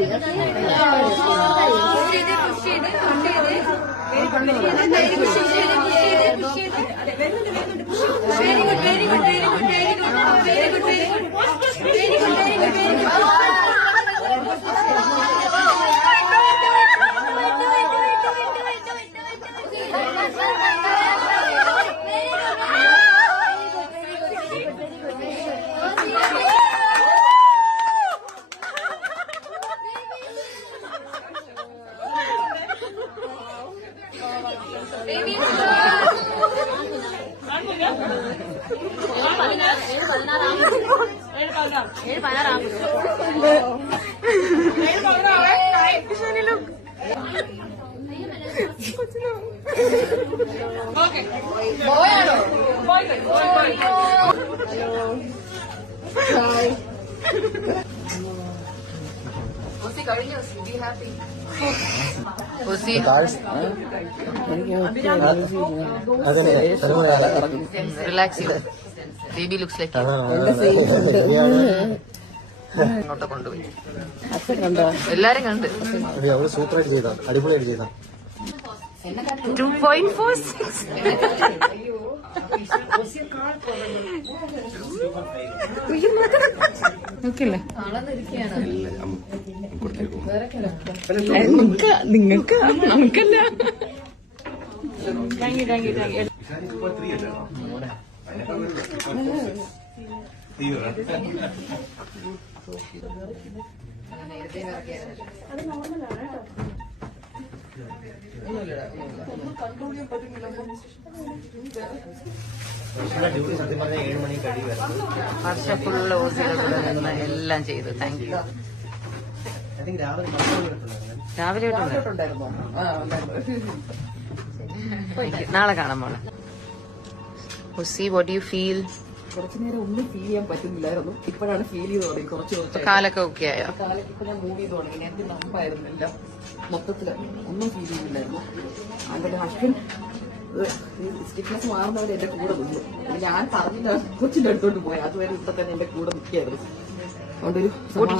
Very good. Bye. കഴിഞ്ഞ be happy relax ചെയ്ത് baby looks like അങ്ങോട്ട് കൊണ്ടുപോയി എല്ലാരും കണ്ട് സൂപ്പറായിട്ട് ചെയ്താ അടിപൊളിയായിട്ട് ചെയ്താ ടു പോയിന്റ് ഫോർ സിക്സ് നിങ്ങൾക്ക് നിങ്ങൾക്ക് നമുക്കല്ല. Thank you thank you thank you. അത് നോർമലാണ് കേട്ടോ. ഫുള്ള് ഓസികളുടെ നിന്ന് എല്ലാം ചെയ്തു. താങ്ക് യു രാവിലെ നാളെ കാണാം മോളെ. ഹുസി വോട്ട് യു ഫീൽ കുറച്ചു നേരം ഒന്നും ഫീൽ ചെയ്യാൻ പറ്റുന്നില്ലായിരുന്നു. ഇപ്പോഴാണ് ഫീൽ ചെയ്ത് തുടങ്ങി. കുറച്ച് കുറച്ച് കാലൊക്കെ ഓക്കെ ആയോ? കാലത്ത് ഇപ്പൊ ഞാൻ മൂവ് ചെയ്ത് തുടങ്ങി. നേരത്തെ നമ്പായിരുന്നില്ല മൊത്തത്തിൽ ഒന്നും ഫീൽ ചെയ്യുന്നില്ലായിരുന്നു അങ്ങനെ അശ്വിൻ സ്റ്റിഫ്നെസ് മാറുന്നവരെ എന്റെ കൂടെ നിന്നു. ഞാൻ പറഞ്ഞില്ല കൊച്ചിന്റെ അടുത്തോട്ട് പോയി. അതുവരെ ഇവിടെ തന്നെ എന്റെ കൂടെ വോട്ട്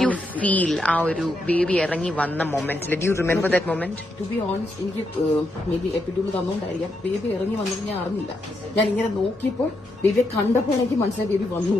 യു ഫീൽ ആ ഒരു ബേബി ഇറങ്ങി വന്ന മൊമെന്റിൽ do you remember that moment to be honest എനിക്ക് മേ ബി എപ്പിഡ്യൂമ് തന്നുകൊണ്ടായിരിക്കാം ബേബി ഇറങ്ങി വന്നത് ഞാൻ അറിഞ്ഞില്ല. ഞാൻ ഇങ്ങനെ നോക്കിയപ്പോൾ ബേബിയെ കണ്ടപ്പോൾ എനിക്ക് മനസ്സിലായി ബേബി വന്നു.